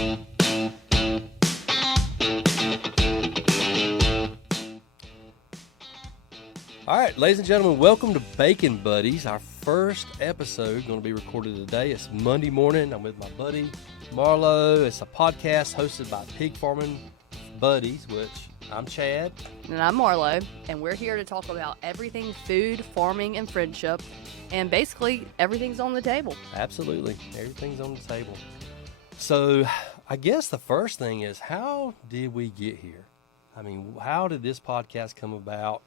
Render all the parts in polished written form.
All right, ladies and gentlemen, welcome to Bacon Buddies. Our first episode going to be recorded today. It's Monday morning. I'm with my buddy Marlo. It's a podcast hosted by Pig Farming Buddies, which I'm Chad. And I'm Marlo, and we're here to talk about everything food, farming, and friendship. And basically, everything's on the table. Absolutely. Everything's on the table. So I guess the first thing is, how did we get here? I mean, how did this podcast come about?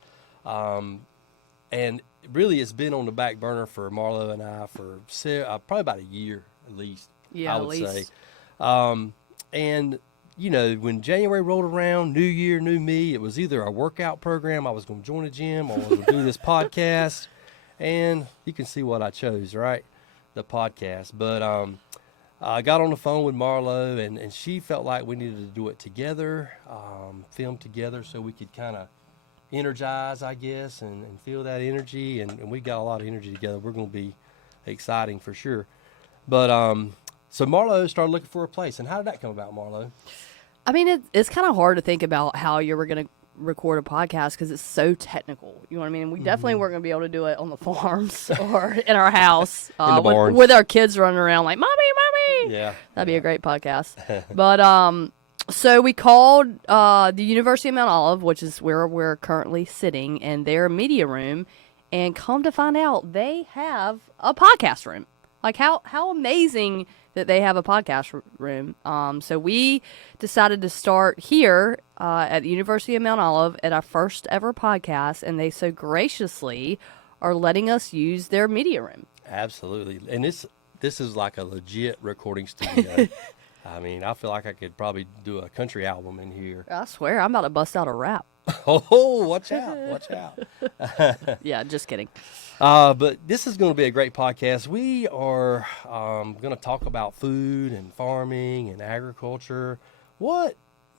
And really, it's been on the back burner for Marlo and I for probably about a year at least. Yeah, I would say. And you know, when January rolled around, New Year, new me, it was either a workout program, I was going to join a gym, or I was going to do this podcast. And you can see what I chose, right? The podcast. But I got on the phone with Marlo, and she felt like we needed to do it together, film together, so we could kind of energize, I guess, and feel that energy. And we got a lot of energy together. We're going to be exciting for sure. But so Marlo started looking for a place. And how did that come about, Marlo? I mean, it's kind of hard to think about how you were going to record a podcast because it's so technical. You know what I mean? We definitely weren't going to be able to do it on the farms or in our house in the barns. with our kids running around like, Mommy, Mommy. Yeah. That'd be a great podcast. But so we called the University of Mount Olive, which is where we're currently sitting, in their media room, and come to find out they have a podcast room. Like, how amazing that they have a podcast room. So we decided to start here at the University of Mount Olive at our first ever podcast, and they so graciously are letting us use their media room. Absolutely. And this is like a legit recording studio. I mean, I feel like I could probably do a country album in here. I swear, I'm about to bust out a rap. Oh, watch out, watch out. Yeah, just kidding. But this is going to be a great podcast. We are going to talk about food and farming and agriculture.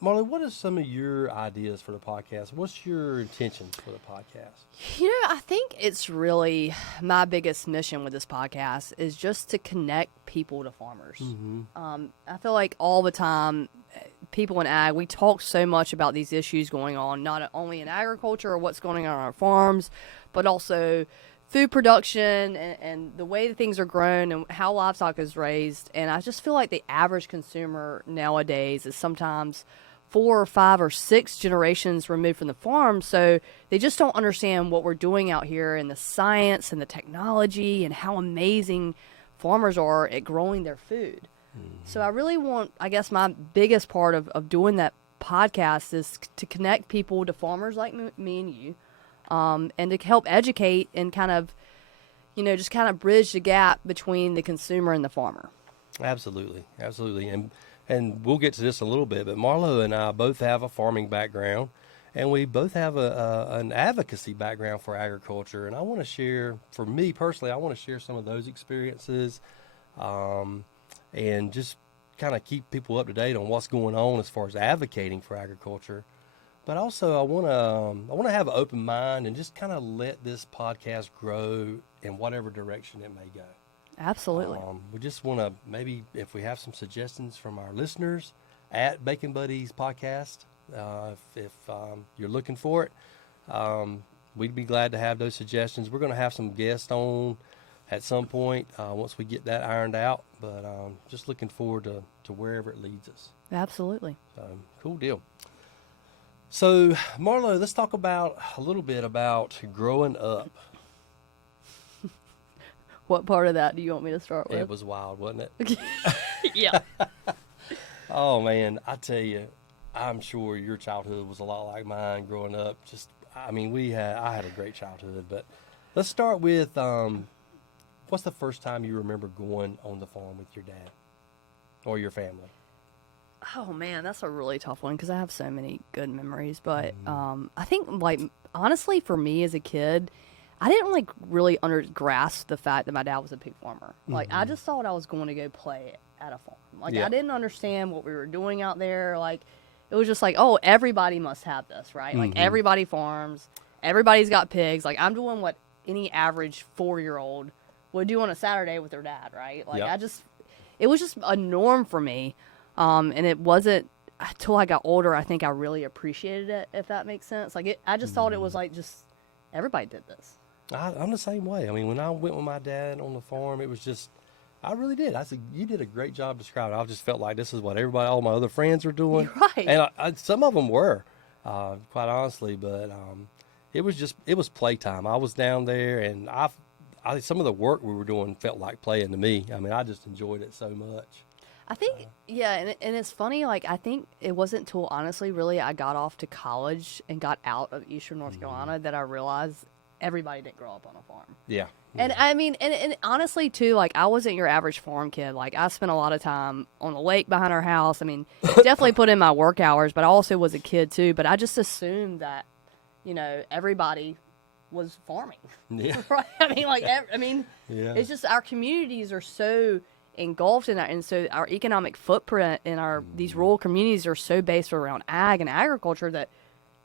Marley, what are some of your ideas for the podcast? What's your intentions for the podcast? You know, I think it's really my biggest mission with this podcast is just to connect people to farmers. I feel like all the time, people in ag, we talk so much about these issues going on, not only in agriculture or what's going on our farms, but also food production and the way that things are grown and how livestock is raised. And I just feel like the average consumer nowadays is sometimes 4 or 5 or 6 generations removed from the farm, so they just don't understand what we're doing out here and the science and the technology and how amazing farmers are at growing their food. So I really want, I guess my biggest part of doing that podcast is to connect people to farmers like me and you, and to help educate and kind of, you know, just kind of bridge the gap between the consumer and the farmer. Absolutely, absolutely. And we'll get to this a little bit, but Marlo and I both have a farming background, and we both have an advocacy background for agriculture. And I want to share, for me personally, I want to share some of those experiences, and just kind of keep people up to date on what's going on as far as advocating for agriculture. But also, I want to have an open mind and just kind of let this podcast grow in whatever direction it may go. Absolutely. We just want to, maybe if we have some suggestions from our listeners at Bacon Buddies Podcast, if you're looking for it, we'd be glad to have those suggestions. We're going to have some guests on at some point once we get that ironed out, but just looking forward to wherever it leads us. Absolutely. So, cool deal. So, Marlo, let's talk a little bit about growing up. What part of that do you want me to start with? It was wild, wasn't it? Yeah. Oh, man, I tell you, I'm sure your childhood was a lot like mine growing up. I had a great childhood, but let's start with, what's the first time you remember going on the farm with your dad or your family? Oh, man, that's a really tough one because I have so many good memories. But I think, like, honestly, for me as a kid, I didn't really grasp the fact that my dad was a pig farmer. Like, I just thought I was going to go play at a farm. Like, I didn't understand what we were doing out there. Like, it was just like, oh, everybody must have this, right? Like, everybody farms. Everybody's got pigs. Like, I'm doing what any average 4-year-old would do on a Saturday with their dad, right? Like, it was just a norm for me. And it wasn't until I got older, I think I really appreciated it, if that makes sense. Like, I just thought it was like just everybody did this. I'm the same way. I mean, when I went with my dad on the farm, it was just, I really did. I said, you did a great job describing it. I just felt like this is what everybody, all my other friends were doing. Right. And some of them were, quite honestly, but it was playtime. I was down there, and some of the work we were doing felt like playing to me. I mean, I just enjoyed it so much. I think, yeah, and it's funny, like, I think it wasn't until, honestly, really, I got off to college and got out of Eastern North Carolina that I realized everybody didn't grow up on a farm. Yeah. And I mean, and honestly, too, like, I wasn't your average farm kid. Like, I spent a lot of time on the lake behind our house. I mean, definitely put in my work hours, but I also was a kid, too. But I just assumed that, everybody was farming. Yeah. Right? I mean, like, Yeah. it's just our communities are so engulfed in that, and so our economic footprint in these rural communities are so based around ag and agriculture that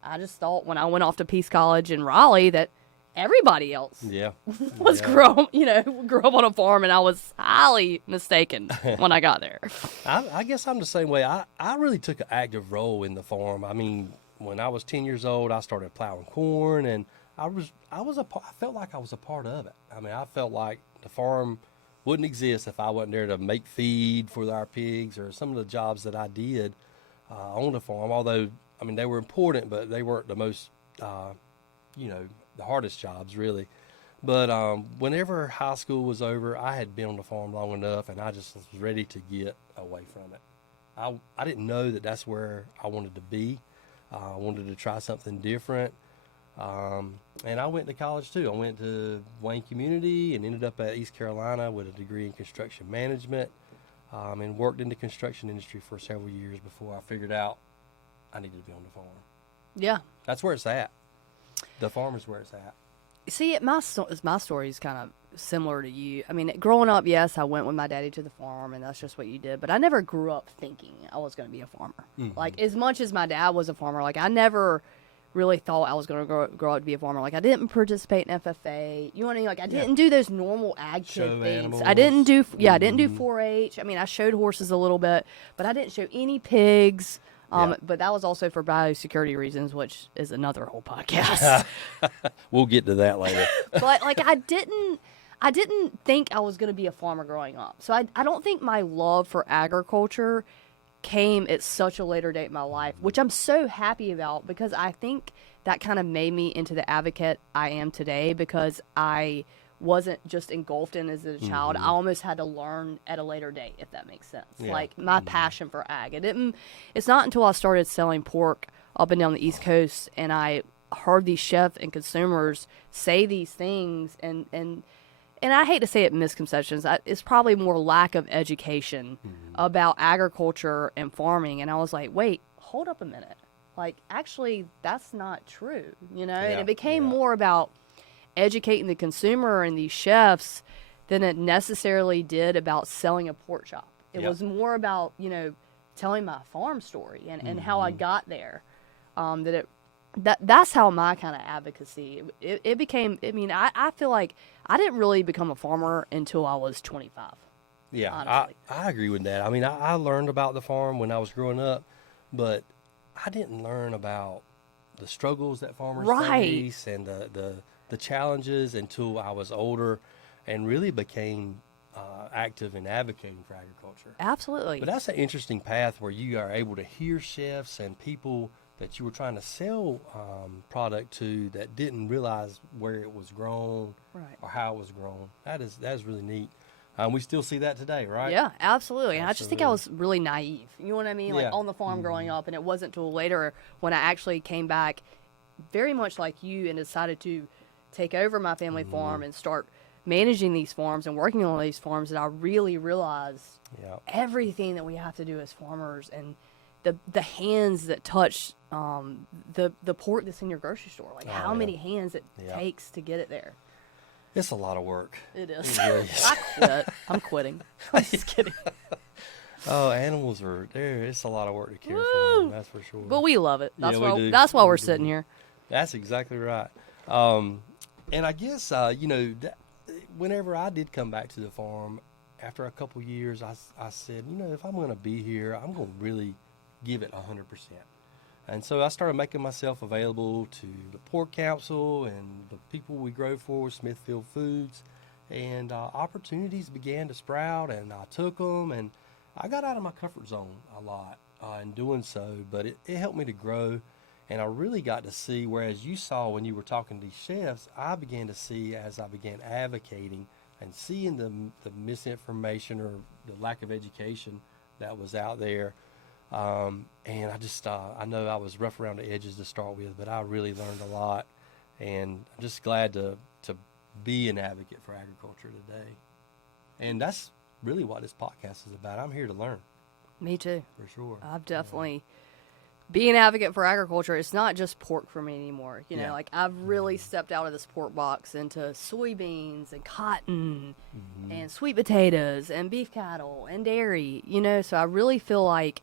I just thought when I went off to Peace College in Raleigh that everybody else Yeah. was grew up on a farm, and I was highly mistaken when I got there. I guess I'm the same way. I really took an active role in the farm. I mean, when I was 10 years old, I started plowing corn, and I felt like I was a part of it. I mean, I felt like the farm wouldn't exist if I wasn't there to make feed for our pigs or some of the jobs that I did on the farm. Although, I mean, they were important, but they weren't the most, the hardest jobs, really. But whenever high school was over, I had been on the farm long enough, and I just was ready to get away from it. I didn't know that that's where I wanted to be. I wanted to try something different. And I went to college, too. I went to Wayne Community and ended up at East Carolina with a degree in construction management, and worked in the construction industry for several years before I figured out I needed to be on the farm. Yeah. That's where it's at. The farm is where it's at. See, my story is kind of similar to you. I mean, growing up, yes, I went with my daddy to the farm, and that's just what you did. But I never grew up thinking I was going to be a farmer. Mm-hmm. Like, as much as my dad was a farmer, like, I never really thought I was going to grow up to be a farmer. Like, I didn't participate in FFA. You know what I mean? Like, I didn't do those normal ag kid Show things. animals. I didn't do 4-H. I mean, I showed horses a little bit, but I didn't show any pigs. But that was also for biosecurity reasons, which is another whole podcast. We'll get to that later. But like, I didn't think I was going to be a farmer growing up. So I don't think my love for agriculture came at such a later date in my life, which I'm so happy about, because I think that kind of made me into the advocate I am today, because I wasn't just engulfed in as a child. I almost had to learn at a later date, if that makes sense. Yeah. Like, my passion for ag. It's not until I started selling pork up and down the East Coast and I heard these chefs and consumers say these things, and I hate to say it, misconceptions. It's probably more lack of education about agriculture and farming. And I was like, wait, hold up a minute. Like, actually, that's not true, And it became more about educating the consumer and these chefs than it necessarily did about selling a pork chop. It was more about, telling my farm story and how I got there. That's how my kind of advocacy, it became. I mean, I feel like I didn't really become a farmer until I was 25. Yeah, I agree with that. I mean, I learned about the farm when I was growing up, but I didn't learn about the struggles that farmers face and the challenges until I was older and really became active in advocating for agriculture. Absolutely. But that's an interesting path where you are able to hear chefs and people that you were trying to sell product to that didn't realize where it was grown or how it was grown. That is really neat. We still see that today, right? Yeah, absolutely. And I just think I was really naive. You know what I mean? Like, Yeah. on the farm growing up, and it wasn't until later when I actually came back, very much like you, and decided to take over my family farm and start managing these farms and working on these farms, that I really realized everything that we have to do as farmers, and the hands that touch the pork that's in your grocery store. Like, how many hands it takes to get it there. It's a lot of work. It is. It really is. I quit. I'm quitting. I'm just kidding. Oh, animals are there. It's a lot of work to care for them, that's for sure. But we love it. That's Yeah, we why. do. That's why We we're do. sitting here. That's exactly right. And I guess, whenever I did come back to the farm, after a couple years, I said, if I'm going to be here, I'm going to really give it 100%. And so I started making myself available to the Pork Council and the people we grow for, Smithfield Foods, and opportunities began to sprout, and I took them, and I got out of my comfort zone a lot in doing so, but it helped me to grow, and I really got to see, whereas you saw when you were talking to these chefs, I began to see as I began advocating and seeing the misinformation or the lack of education that was out there. And I just, I know I was rough around the edges to start with, but I really learned a lot, and I'm just glad to be an advocate for agriculture today. And that's really what this podcast is about. I'm here to learn. Me too. For sure. I've definitely being an advocate for agriculture. It's not just pork for me anymore. You know, like I've really stepped out of this pork box into soybeans and cotton and sweet potatoes and beef cattle and dairy, so I really feel like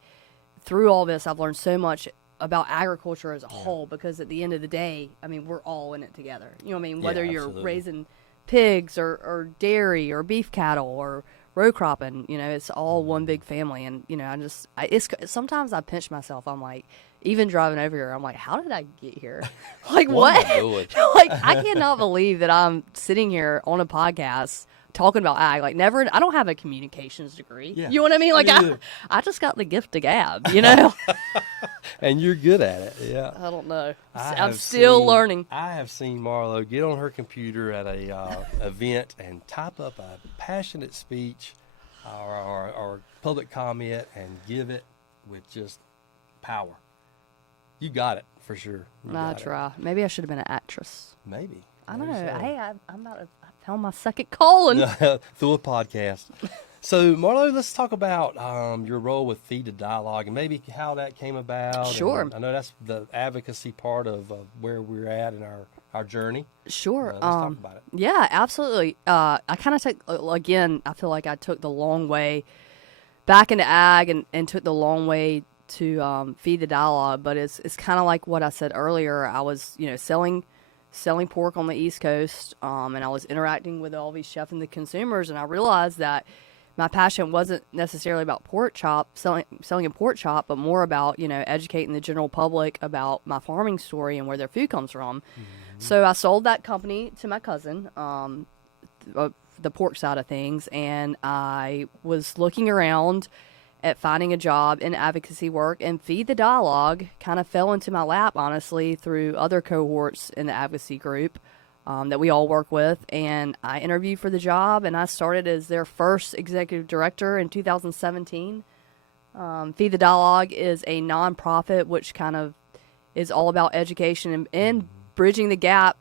through all this, I've learned so much about agriculture as a whole, because at the end of the day, I mean, we're all in it together. You know what I mean? Whether you're raising pigs or dairy or beef cattle or row cropping, it's all one big family. And, it's sometimes I pinch myself. I'm like, even driving over here, I'm like, how did I get here? Like, what? Like, I cannot believe that I'm sitting here on a podcast talking about ag. Like, never, I don't have a communications degree. Yeah. You know what I mean? Like, I just got the gift of gab, And you're good at it. Yeah. I don't know. I'm still learning. I have seen Marlo get on her computer at a event and type up a passionate speech or public comment and give it with just power. You got it for sure. I try. Maybe I should have been an actress. Maybe. I don't know. So. Hey, I'm about to. I found my second calling through a podcast. So, Marlo, let's talk about your role with Feed the Dialogue and maybe how that came about. Sure. And I know that's the advocacy part of where we're at in our journey. Sure. Let's talk about it. Yeah, absolutely. I kind of took, again, I feel like I took the long way back into ag and took the long way to Feed the Dialogue. But it's kind of like what I said earlier. I was, selling pork on the East Coast, and I was interacting with all these chefs and the consumers, and I realized that my passion wasn't necessarily about pork chop, selling a pork chop, but more about, educating the general public about my farming story and where their food comes from. So I sold that company to my cousin, the pork side of things, and I was looking around at finding a job in advocacy work, and Feed the Dialogue kind of fell into my lap, honestly, through other cohorts in the advocacy group that we all work with. And I interviewed for the job, and I started as their first executive director in 2017. Feed the Dialogue is a nonprofit which kind of is all about education and bridging the gap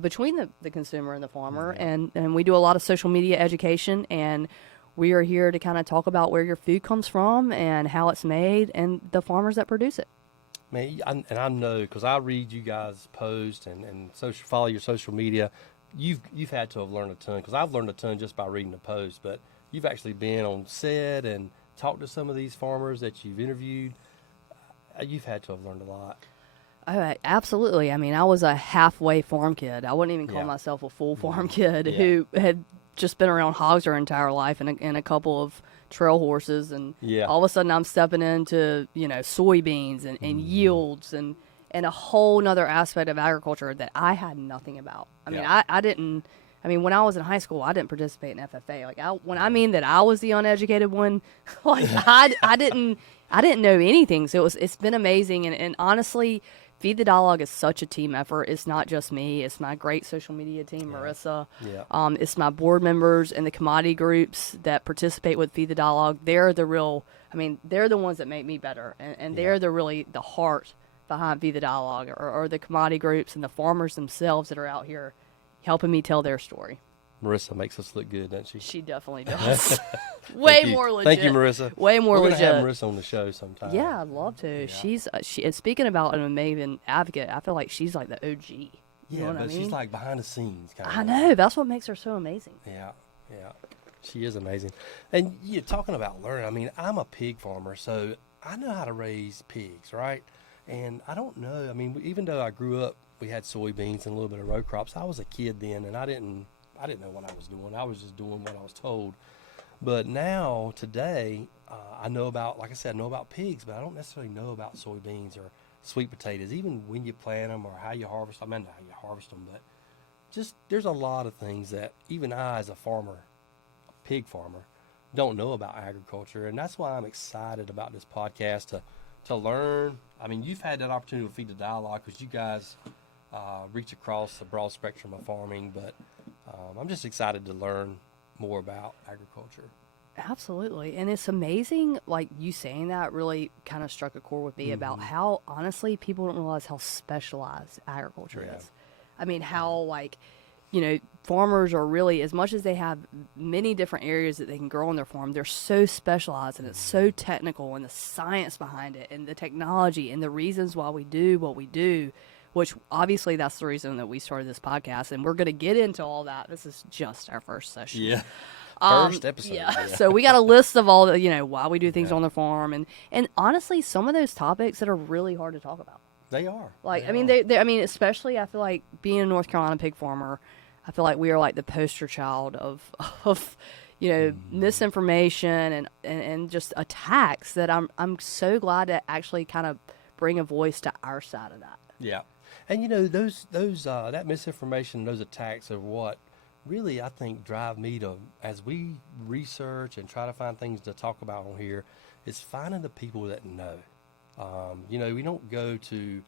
between the consumer and the farmer. And we do a lot of social media education, and we are here to kind of talk about where your food comes from and how it's made and the farmers that produce it. Man, and I know because I read you guys' post and follow your social media. You've had to have learned a ton, because I've learned a ton just by reading the post. But you've actually been on set and talked to some of these farmers that you've interviewed. You've had to have learned a lot. Oh, absolutely. I mean, I was a halfway farm kid. I wouldn't even call myself a full farm kid who had just been around hogs their entire life and a couple of trail horses, and all of a sudden I'm stepping into soybeans and yields and a whole nother aspect of agriculture that I had nothing about. I mean, I didn't. I mean, when I was in high school, I didn't participate in FFA. Like, when I mean that I was the uneducated one, like I didn't know anything. So it's been amazing, and honestly, Feed the Dialogue is such a team effort. It's not just me. It's my great social media team, Marissa. It's my board members and the commodity groups that participate with Feed the Dialogue. They're the real, they're the ones that make me better. And they're the heart behind Feed the Dialogue, or the commodity groups and the farmers themselves that are out here helping me tell their story. Marissa makes us look good, doesn't she? She definitely does. Way more legit. Thank you, Marissa. Way more legit. We're going to have Marissa on the show sometime. Yeah, I'd love to. Yeah. And speaking about an amazing advocate, I feel like she's like the OG. You know what I mean? She's like behind the scenes kind of. I know. That's what makes her so amazing. Yeah. She is amazing. And you're talking about learning. I'm a pig farmer, so I know how to raise pigs, right? And I don't know. Even though I grew up, we had soybeans and a little bit of row crops. I was a kid then, and I didn't know what I was doing. I was just doing what I was told. But now, today, I know about, like I said, I know about pigs, but I don't necessarily know about soybeans or sweet potatoes, even when you plant them or how you harvest them. I mean, not how you harvest them, but just there's a lot of things that even I, as a farmer, a pig farmer, don't know about agriculture. And that's why I'm excited about this podcast to learn. I mean, you've had that opportunity to feed the dialogue because you guys reach across the broad spectrum of farming, but I'm just excited to learn more about agriculture. Absolutely. And it's amazing, like you saying that really kind of struck a chord with me about how, honestly, people don't realize how specialized agriculture Yeah. is. I mean, how, like, farmers are really, as much as they have many different areas that they can grow on their farm, they're so specialized and it's so technical, and the science behind it and the technology and the reasons why we do what we do, which obviously that's the reason that we started this podcast. And we're going to get into all that. This is just our first session. Yeah. First episode. Yeah. So we got a list of all the, why we do things on the farm. And honestly, some of those topics that are really hard to talk about. They are. Like, They I mean, are. I mean, especially I feel like being a North Carolina pig farmer, I feel like we are like the poster child of misinformation and just attacks that I'm so glad to actually kind of bring a voice to our side of that. Yeah. And those that misinformation, those attacks are what really I think drive me to, as we research and try to find things to talk about on here, is finding the people that know. We don't go to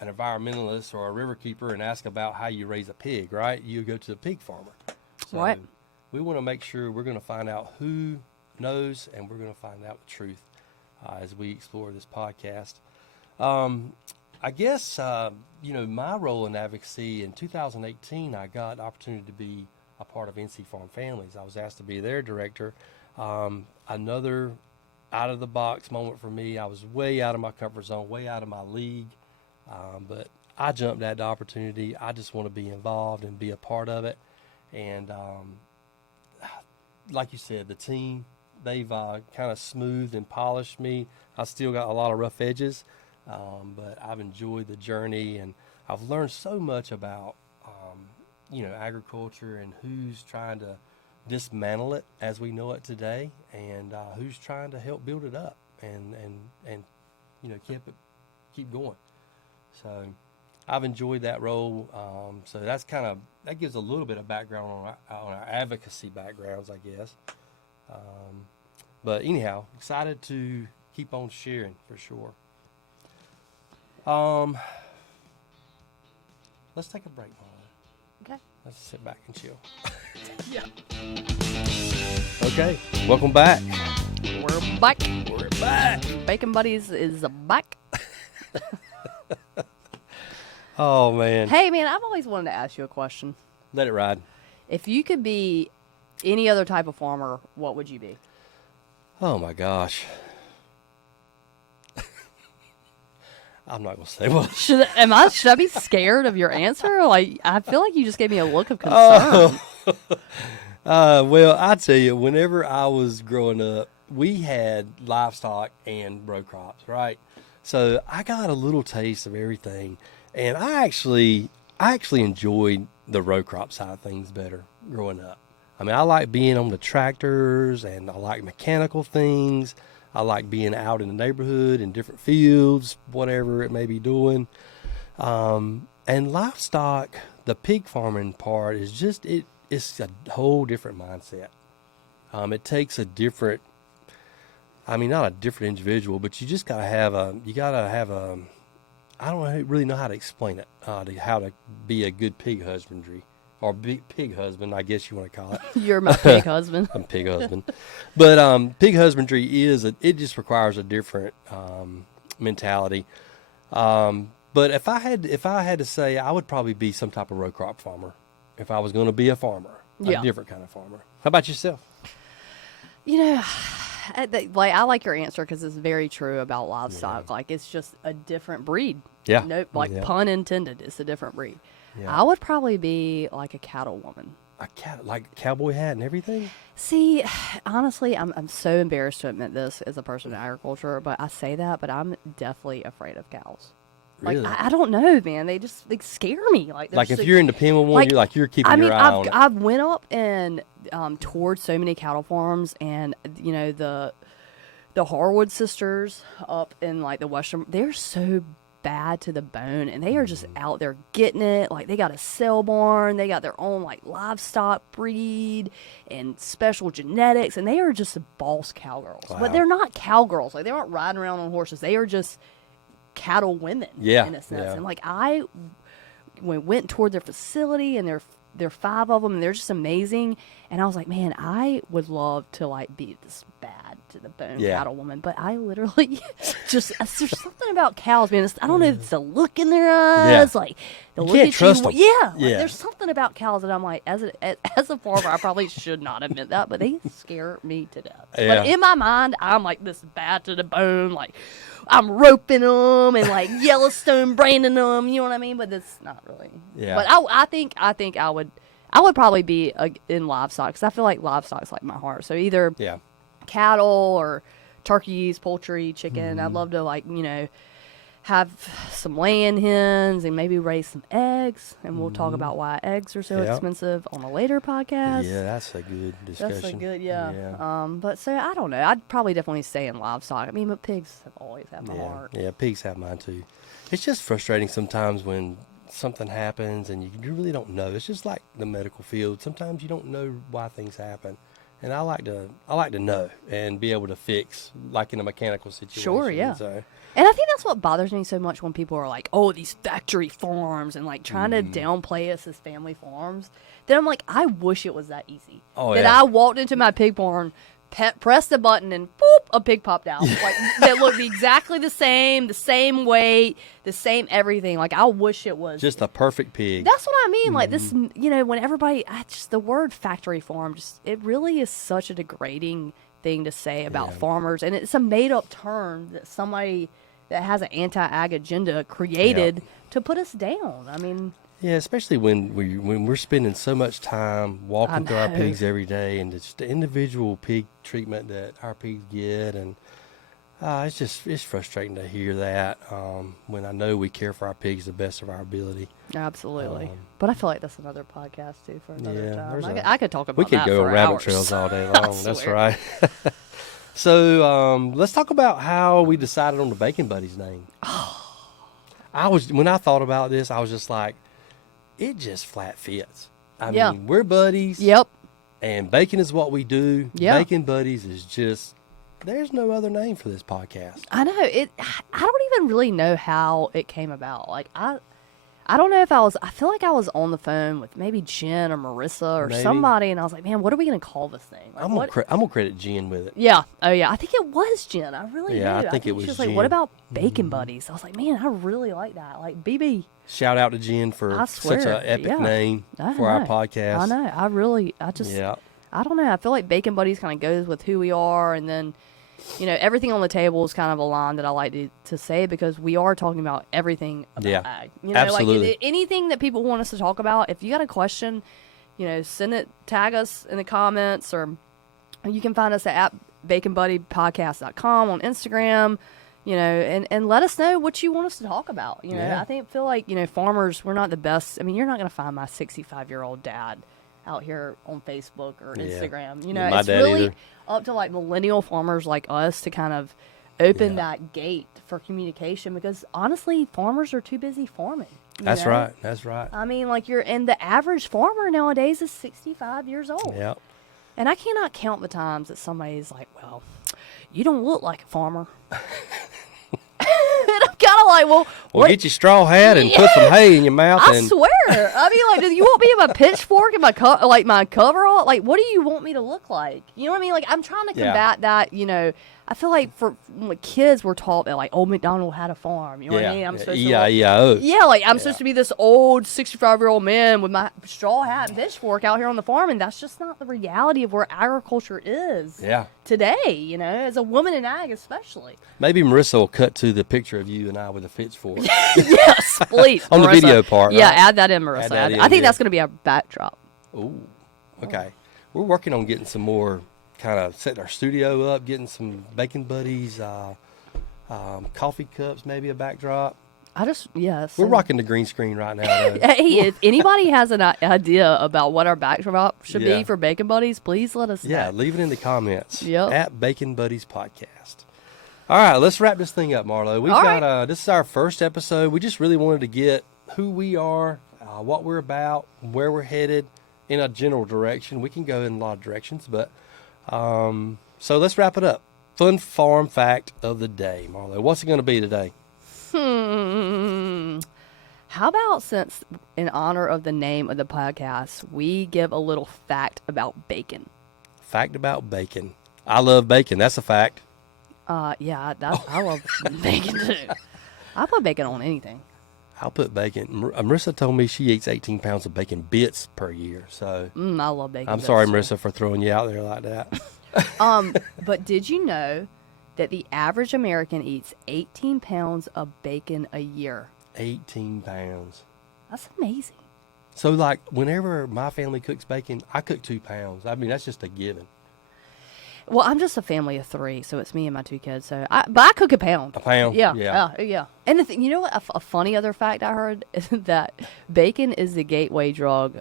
an environmentalist or a river keeper and ask about how you raise a pig, right? You go to the pig farmer. So Right. we want to make sure we're going to find out who knows, and we're going to find out the truth as we explore this podcast. I guess, my role in advocacy in 2018, I got the opportunity to be a part of NC Farm Families. I was asked to be their director. Another out of the box moment for me. I was way out of my comfort zone, way out of my league. But I jumped at the opportunity. I just want to be involved and be a part of it. And like you said, the team, they've kind of smoothed and polished me. I still got a lot of rough edges, but I've enjoyed the journey, and I've learned so much about, agriculture and who's trying to dismantle it as we know it today, and who's trying to help build it up and keep going. So I've enjoyed that role. So that gives a little bit of background on our advocacy backgrounds, I guess. But anyhow, excited to keep on sharing for sure. Let's take a break, Molly. Okay. Let's sit back and chill. Yeah. Okay, welcome back. We're back. We're back. Bacon Buddies is back. Oh, man. Hey, man, I've always wanted to ask you a question. Let it ride. If you could be any other type of farmer, what would you be? Oh, my gosh. I'm not going to say what. Should I be scared of your answer? Like, I feel like you just gave me a look of concern. Well, I tell you, whenever I was growing up, we had livestock and row crops, right? So I got a little taste of everything, and I actually enjoyed the row crop side of things better growing up. I mean, I like being on the tractors, and I like mechanical things. I like being out in the neighborhood in different fields, whatever it may be doing. And livestock, the pig farming part is just it's a whole different mindset. It takes a different, not a different individual, but you just gotta have a, I don't really know how to explain it, how to be a good pig husbandry, or pig husband, I guess you want to call it. You're my pig husband. I'm a pig husband. But pig husbandry it just requires a different mentality. But if I had to say, I would probably be some type of row crop farmer if I was going to be a farmer, Yeah. a different kind of farmer. How about yourself? Like, I like your answer because it's very true about livestock. Yeah. Like, it's just a different breed. Yeah. No, like, Yeah. pun intended. It's a different breed. Yeah. I would probably be like a cattle woman. A cat, like cowboy hat and everything? See, honestly, I'm so embarrassed to admit this as a person in agriculture, but I say that, but I'm definitely afraid of cows. Like Really? I don't know, man. They scare me. Like they're Like if just, you're in the Penguin one, like, you're keeping I mean, your eye on it. I've went up and toured so many cattle farms, and you know the Harwood sisters up in like the Western, they're so bad to the bone, and they are just out there getting it. Like they got a cell barn, they got their own like livestock breed and special genetics, and they are just boss cowgirls. Wow. But they're not cowgirls. Like they aren't riding around on horses. They are just cattle women, Yeah, in a sense. yeah. And like we went toward their facility, and there are 5 of them, and they're just amazing. And I was like, man, I would love to like be this bad to the bone Yeah. cattle woman, but I literally just there's something about cows, man. I don't know if it's the look in their eyes, like the look can't at trust you. them. Yeah, like, Yeah. there's something about cows that I'm like, as a farmer, I probably should not admit that, but they scare me to death. Yeah. But in my mind, I'm like this bad to the bone, like I'm roping them and like Yellowstone branding them. You know what I mean? But it's not really. Yeah. But I think I would probably be in livestock, because I feel like livestock's like my heart. So either Yeah. cattle or turkeys, poultry, chicken. Mm-hmm. I'd love to have some laying hens and maybe raise some eggs. And we'll talk about why eggs are so Mm-hmm. Yep. expensive on a later podcast. Yeah, that's a good discussion. That's a good, yeah. Yeah. But so I don't know. I'd probably definitely stay in livestock. I mean, but pigs have always had my heart. Yeah, pigs have mine too. It's just frustrating sometimes when something happens and you really don't know. It's just like the medical field. Sometimes you don't know why things happen. And I like to know and be able to fix, like in a mechanical situation. Sure, yeah. So, And I think that's what bothers me so much when people are like, oh, these factory farms, and like trying Mm-hmm. to downplay us as family farms. Then I'm like, I wish it was that easy. Oh, that yeah. I walked into my pig barn, pressed the button, and boop, a pig popped out. Like that looked exactly the same weight, the same everything. Like I wish it was just a perfect pig. That's what I mean. Like this, Mm-hmm. when everybody, just the word factory farm, it really is such a degrading thing to say about Yeah. farmers, and it's a made up term that somebody that has an anti-ag agenda created to put us down. I mean, Yeah, especially when we're spending so much time walking through our know. pigs every day, and it's the individual pig treatment that our pigs get, and it's frustrating to hear that when I know we care for our pigs the best of our ability. absolutely. But I feel like that's another podcast too for another yeah, time. there's I could talk about We could that go for rabbit hours. trails all day I long. That's swear. right. So let's talk about how we decided on the Bacon Buddies name. When I thought about this, I was just like, it just flat fits. I Yeah. mean, we're buddies. Yep. And bacon is what we do. Yeah. Bacon Buddies is just, there's no other name for this podcast. I know it. I don't even really know how it came about. Like I don't know if I feel like I was on the phone with maybe Jen or Marissa or Maybe. somebody, and I was like, man, what are we gonna call this thing? Like, I'm what? gonna credit Jen with it. Yeah. Oh yeah. I think it was Jen. I really Yeah, do. I think it she was was like, Jen. what about Bacon Buddies? I was like, man, I really like that. Like BB. Shout out to Jen for I such swear, an epic yeah. name I for our know. podcast. I know. Yeah. I don't know. I feel like Bacon Buddies kind of goes with who we are, and then, everything on the table is kind of a line that I like to say, because we are talking about everything about Yeah, ag. absolutely. Like anything that people want us to talk about. If you got a question, tag us in the comments, or you can find us at baconbuddypodcast.com on Instagram. And let us know what you want us to talk about. Yeah. I feel like, farmers, we're not the best. I mean, you're not going to find my 65-year-old dad out here on Facebook or Yeah. Instagram. My It's dad really either. up to like millennial farmers like us to kind of open Yeah. that gate for communication, because honestly, farmers are too busy farming. That's right. That's right. I mean, like and the average farmer nowadays is 65 years old. Yeah. And I cannot count the times that somebody's like, well, you don't look like a farmer. And I'm kind of like, well, Well, what? get your straw hat and put some hay in your mouth. I and swear. I mean, like, do you want me in my pitchfork and my coverall? Like, what do you want me to look like? You know what I mean? Like, I'm trying to Yeah. combat that. I feel like for when kids were taught that, like, old McDonald had a farm. You know what I mean? I'm supposed to. E-I-E-I-O. Yeah, like I'm supposed to be this old 65-year-old man with my straw hat and pitchfork out here on the farm, and that's just not the reality of where agriculture is Yeah. today. As a woman in ag, especially. Maybe Marissa will cut to the picture of you and I with a pitchfork. Yes, please. On the Marissa. video part, Yeah, right? add that in, Marissa. Add that in, I think yeah. that's going to be our backdrop. Ooh. Okay. We're working on getting some more, kind of setting our studio up, getting some Bacon Buddies, coffee cups, maybe a backdrop. Yes. We're rocking the green screen right now, though. Hey, if anybody has an idea about what our backdrop should Yeah. be for Bacon Buddies, please let us know. Yeah, leave it in the comments. Yep. At Bacon Buddies Podcast. All right, let's wrap this thing up, Marlo. We've All got right. this is our first episode. We just really wanted to get who we are, what we're about, where we're headed in a general direction. We can go in a lot of directions, but so let's wrap it up. Fun farm fact of the day, Marlo. What's it going to be today? How about, since in honor of the name of the podcast, we give a little fact about bacon? Fact about bacon. I love bacon. That's a fact. Yeah, I love bacon too. I put bacon on anything. I'll put bacon. Marissa told me she eats 18 pounds of bacon bits per year. So I love bacon. I'm bits, sorry, too. Marissa, for throwing you out there like that. But did you know that the average American eats 18 pounds of bacon a year? 18 pounds. That's amazing. So, like, whenever my family cooks bacon, I cook 2 pounds. I mean, that's just a given. Well, I'm just a family of 3, so it's me and my 2 kids. But I cook a pound. A pound? Yeah, Yeah. yeah. And the thing, you know what? A funny other fact I heard is that bacon is the gateway drug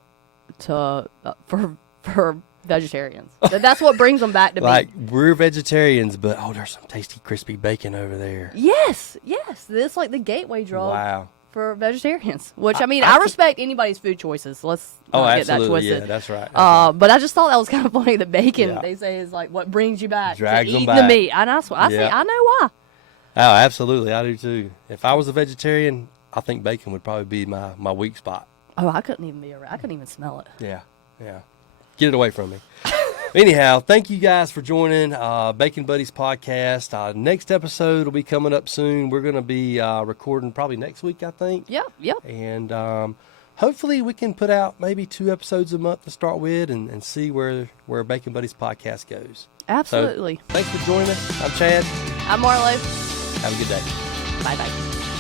to for vegetarians. That's what brings them back to Like, meat. we're vegetarians, but, there's some tasty, crispy bacon over there. Yes. It's like the gateway drug Wow. for vegetarians. Which, I mean, I I could- respect anybody's food choices. Let's Oh, not get that absolutely. twisted. Yeah, that's right. That's right. But I just thought that was kind of funny. The bacon, Yeah. they say, is like what brings you back Drags to 'em eating the back. meat. And I say, Yeah. I know why. Oh, absolutely. I do, too. If I was a vegetarian, I think bacon would probably be my weak spot. Oh, I couldn't even be around. I couldn't even smell it. Yeah. Get it away from me. Anyhow, thank you guys for joining Bacon Buddies Podcast. Next episode will be coming up soon. We're going to be recording probably next week, I think. Yeah. And hopefully we can put out maybe 2 episodes a month to start with and see where Bacon Buddies Podcast goes. Absolutely. So, thanks for joining us. I'm Chad. I'm Marlo. Have a good day. Bye-bye.